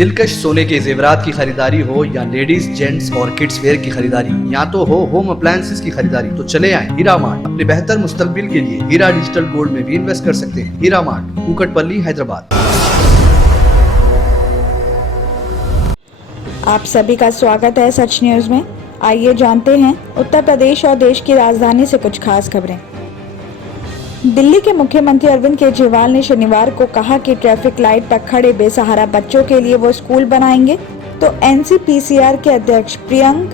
दिलकश सोने के जेवरात की खरीदारी हो या लेडीज, जेंट्स और किड्स वेयर की खरीदारी, या तो हो होम अप्लायंसेस की खरीदारी, तो चले आए हीरा मार्ट। अपने बेहतर मुस्तकबिल के लिए हीरा डिजिटल गोल्ड में भी इन्वेस्ट कर सकते हैं। हीरा मार्ट, कुकटपल्ली, हैदराबाद। आप सभी का स्वागत है सच न्यूज में। आइए जानते हैं उत्तर प्रदेश और देश की राजधानी से कुछ खास खबरें। दिल्ली के मुख्यमंत्री अरविंद केजरीवाल ने शनिवार को कहा कि ट्रैफिक लाइट पर खड़े बेसहारा बच्चों के लिए वो स्कूल बनाएंगे। तो एनसीपीसीआर के अध्यक्ष प्रियंक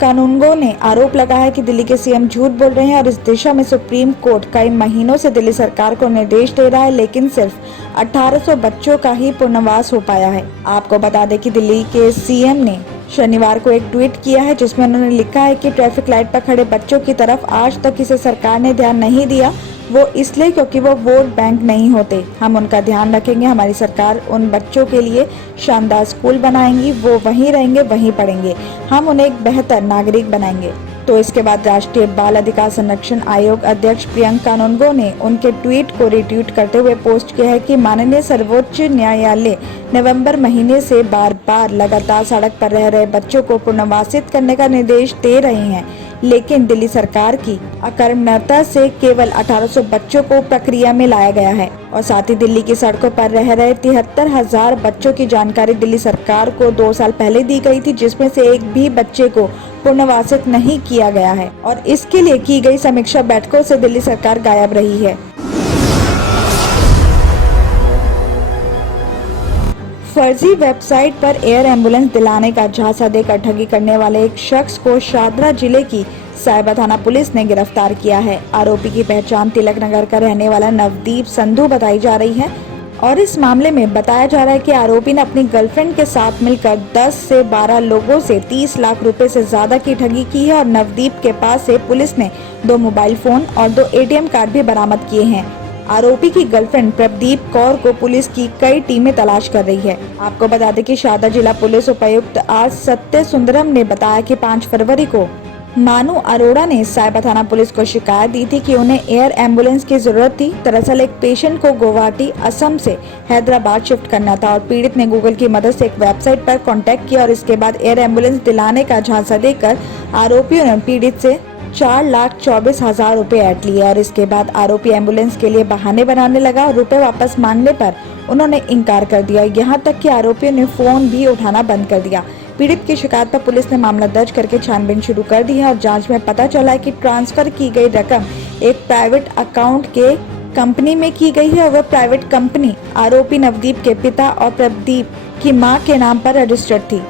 कानूनगो ने आरोप लगाया कि दिल्ली के सीएम झूठ बोल रहे हैं और इस दिशा में सुप्रीम कोर्ट कई महीनों से दिल्ली सरकार को निर्देश दे रहा है, लेकिन सिर्फ 1800 बच्चों का ही पुनर्वास हो पाया है। आपको बता दें कि दिल्ली के सीएम ने शनिवार को एक ट्वीट किया है जिसमें उन्होंने लिखा है कि ट्रैफिक लाइट पर खड़े बच्चों की तरफ आज तक किसी सरकार ने ध्यान नहीं दिया, वो इसलिए क्योंकि वो वोट बैंक नहीं होते। हम उनका ध्यान रखेंगे। हमारी सरकार उन बच्चों के लिए शानदार स्कूल बनाएंगी, वो वहीं रहेंगे, वहीं पढ़ेंगे। हम उन्हें एक बेहतर नागरिक बनाएंगे। तो इसके बाद राष्ट्रीय बाल अधिकार संरक्षण आयोग अध्यक्ष प्रियंक कानूनगो ने उनके ट्वीट को रिट्वीट करते हुए पोस्ट किया है कि माननीय सर्वोच्च न्यायालय नवंबर महीने से बार बार लगातार सड़क पर रह रहे बच्चों को पुनर्वासित करने का निर्देश दे रहे हैं, लेकिन दिल्ली सरकार की अकर्मण्यता से केवल 1800 बच्चों को प्रक्रिया में लाया गया है। और साथ ही दिल्ली की सड़कों पर रह रहे 73,000 बच्चों की जानकारी दिल्ली सरकार को 2 साल पहले दी गई थी, जिसमें से एक भी बच्चे को पुनर्वासित नहीं किया गया है और इसके लिए की गई समीक्षा बैठकों से दिल्ली सरकार गायब रही है। फर्जी वेबसाइट पर एयर एम्बुलेंस दिलाने का झांसा देकर ठगी करने वाले एक शख्स को शादरा जिले की साइबर थाना पुलिस ने गिरफ्तार किया है। आरोपी की पहचान तिलक नगर का रहने वाला नवदीप संधू बताई जा रही है और इस मामले में बताया जा रहा है कि आरोपी ने अपनी गर्लफ्रेंड के साथ मिलकर 10 से 12 लोगों से 30 लाख रुपए से ज्यादा की ठगी की है और नवदीप के पास से पुलिस ने 2 मोबाइल फोन और 2 ATM कार्ड भी बरामद किए हैं। आरोपी की गर्लफ्रेंड प्रदीप कौर को पुलिस की कई टीमें तलाश कर रही है। आपको बता दें कि शादरा जिला पुलिस उपायुक्त आर सत्य सुंदरम ने बताया कि 5 फरवरी को मानू अरोड़ा ने साइबर थाना पुलिस को शिकायत दी थी कि उन्हें एयर एम्बुलेंस की जरूरत थी। दरअसल एक पेशेंट को गुवाहाटी, असम से हैदराबाद शिफ्ट करना था और पीड़ित ने गूगल की मदद से एक वेबसाइट पर कांटेक्ट किया और इसके बाद एयर एम्बुलेंस दिलाने का झांसा देकर आरोपियों ने पीड़ित से 4,24,000 रुपए ऐंठ लिए और इसके बाद आरोपी एम्बुलेंस के लिए बहाने बनाने लगा और रुपए वापस मांगने पर उन्होंने इनकार कर दिया। यहाँ तक कि आरोपियों ने फोन भी उठाना बंद कर दिया। पीड़ित की शिकायत पर पुलिस ने मामला दर्ज करके छानबीन शुरू कर दी है और जांच में पता चला है कि ट्रांसफर की गई रकम एक प्राइवेट अकाउंट के कंपनी में की गई है और वह प्राइवेट कंपनी आरोपी नवदीप के पिता और प्रदीप की मां के नाम पर रजिस्टर्ड थी।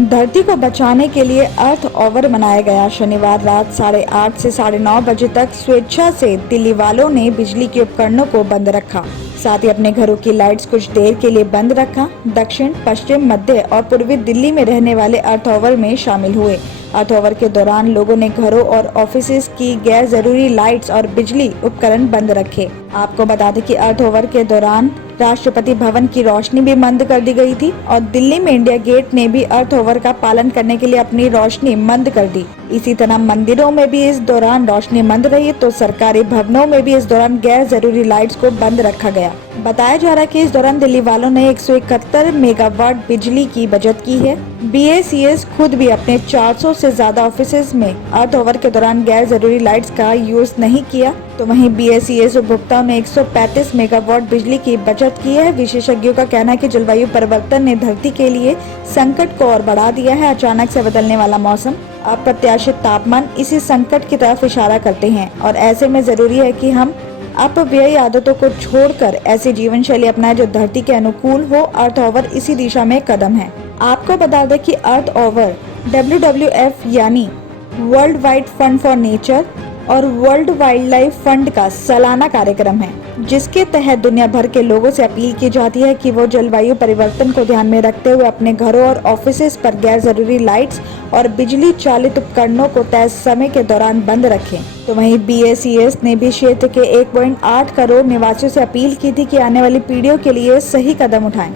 धरती को बचाने के लिए अर्थ ओवर मनाया गया। शनिवार रात 8:30 से 9:30 बजे तक स्वेच्छा से दिल्ली वालों ने बिजली के उपकरणों को बंद रखा, साथ ही अपने घरों की लाइट्स कुछ देर के लिए बंद रखा। दक्षिण, पश्चिम, मध्य और पूर्वी दिल्ली में रहने वाले अर्थ ओवर में शामिल हुए। अर्थ ओवर के दौरान लोगों ने घरों और ऑफिसेज की गैर जरूरी लाइट्स और बिजली उपकरण बंद रखे। आपको बता दें कि अर्थ ओवर के दौरान राष्ट्रपति भवन की रोशनी भी बंद कर दी गई थी और दिल्ली में इंडिया गेट ने भी अर्थ ओवर का पालन करने के लिए अपनी रोशनी बंद कर दी। इसी तरह मंदिरों में भी इस दौरान रोशनी बंद रही, तो सरकारी भवनों में भी इस दौरान गैर जरूरी लाइट्स को बंद रखा गया। बताया जा रहा है कि इस दौरान दिल्ली वालों ने 171 मेगावाट बिजली की बचत की है। BACS खुद भी अपने 400 से ज्यादा ऑफिसेज में अर्थ ओवर के दौरान गैर जरूरी लाइट्स का यूज नहीं किया, तो वहीं BACS उपभोक्ताओं ने 135 मेगावाट बिजली की बचत की है। विशेषज्ञों का कहना है कि जलवायु परिवर्तन ने धरती के लिए संकट को और बढ़ा दिया है। अचानक से बदलने वाला मौसम, अप्रत्याशित तापमान इसी संकट की तरफ इशारा करते हैं और ऐसे में जरूरी है कि हम अपव्ययी आदतों को छोड़कर ऐसी जीवन शैली अपनाएं जो धरती के अनुकूल हो। अर्थ ओवर इसी दिशा में कदम है। आपको बता दें कि अर्थ ओवर WWF यानी world wide fund for nature और वर्ल्ड वाइल्ड लाइफ फंड का सालाना कार्यक्रम है, जिसके तहत दुनिया भर के लोगों से अपील की जाती है कि वो जलवायु परिवर्तन को ध्यान में रखते हुए अपने घरों और ऑफिसेज पर गैर जरूरी लाइट्स और बिजली चालित उपकरणों को तय समय के दौरान बंद रखें। तो वहीं BACS ने भी क्षेत्र के 1.8 करोड़ निवासियों से अपील की थी कि आने वाली पीढ़ियों के लिए सही कदम उठाएं।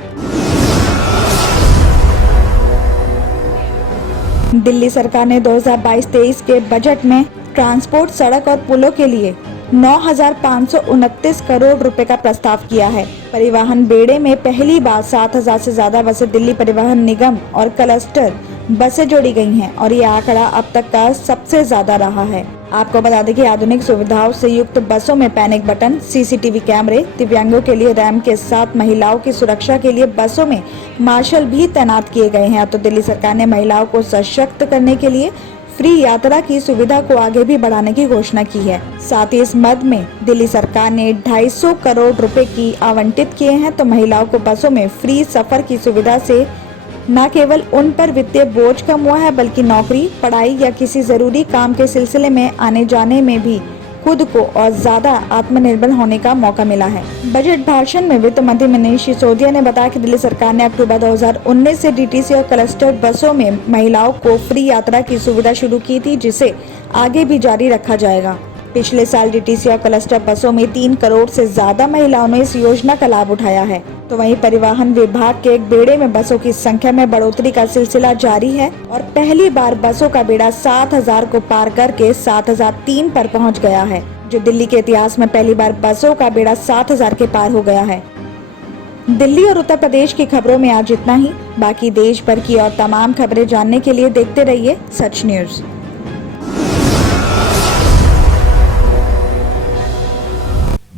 दिल्ली सरकार ने 2022-23 के बजट में ट्रांसपोर्ट, सड़क और पुलों के लिए 9,529 करोड़ रुपए का प्रस्ताव किया है। परिवहन बेड़े में पहली बार 7,000 से ज्यादा बसें दिल्ली परिवहन निगम और क्लस्टर बसें जोड़ी गई हैं और ये आंकड़ा अब तक का सबसे ज्यादा रहा है। आपको बता दें कि आधुनिक सुविधाओं से युक्त बसों में पैनिक बटन, सीसीटीवी कैमरे, दिव्यांगों के लिए रैंप के साथ महिलाओं की सुरक्षा के लिए बसों में मार्शल भी तैनात किए गए हैं। तो दिल्ली सरकार ने महिलाओं को सशक्त करने के लिए फ्री यात्रा की सुविधा को आगे भी बढ़ाने की घोषणा की है। साथ ही इस मद में दिल्ली सरकार ने 250 करोड़ रुपए की आवंटित किए हैं। तो महिलाओं को बसों में फ्री सफर की सुविधा से न केवल उन पर वित्तीय बोझ कम हुआ है, बल्कि नौकरी, पढ़ाई या किसी जरूरी काम के सिलसिले में आने जाने में भी खुद को और ज्यादा आत्मनिर्भर होने का मौका मिला है। बजट भाषण में वित्त मंत्री मनीष सिसोदिया ने बताया कि दिल्ली सरकार ने अक्टूबर 2019 से डीटीसी और क्लस्टर बसों में महिलाओं को फ्री यात्रा की सुविधा शुरू की थी, जिसे आगे भी जारी रखा जाएगा। पिछले साल डीटीसी और क्लस्टर बसों में 3 करोड़ से ज्यादा महिलाओं ने इस योजना का लाभ उठाया है। तो वहीं परिवहन विभाग के एक बेड़े में बसों की संख्या में बढ़ोतरी का सिलसिला जारी है और पहली बार बसों का बेड़ा 7,000 को पार करके 7,003 पर पहुंच गया है, जो दिल्ली के इतिहास में पहली बार बसों का बेड़ा 7,000 के पार हो गया है। दिल्ली और उत्तर प्रदेश की खबरों में आज इतना ही। बाकी देश भर की और तमाम खबरें जानने के लिए देखते रहिए Sach news.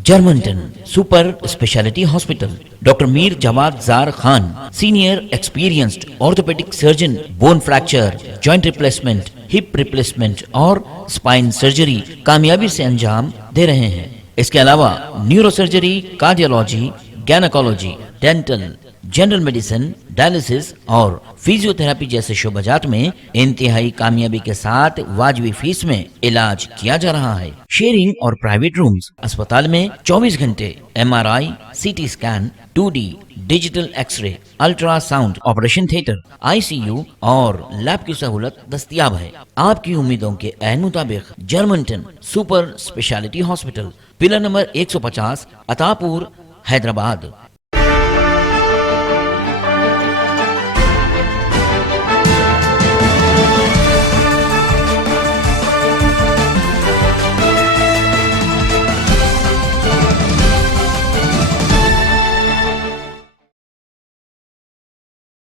Germantown super speciality hospital, doctor Mir Jawad Jar Khan, senior experienced orthopaedic surgeon, bone fracture, joint replacement, hip replacement और स्पाइन सर्जरी कामयाबी से अंजाम दे रहे हैं। इसके अलावा neurosurgery, cardiology, gynaecology, dental, general medicine, dialysis और फिजियोथेरेपी जैसे शोबाजात में इंतहाई कामयाबी के साथ वाजबी फीस में इलाज किया जा रहा है। शेयरिंग और प्राइवेट रूम्स, अस्पताल में 24 घंटे MRI, CT scan, 2D digital x-ray, ultrasound, operation theatre, ICU और लैब की सहूलत दस्तयाब है। आपकी उम्मीदों के ऐन मुताबिक Germanten super speciality hospital, pillar number 150, Attapur, Hyderabad.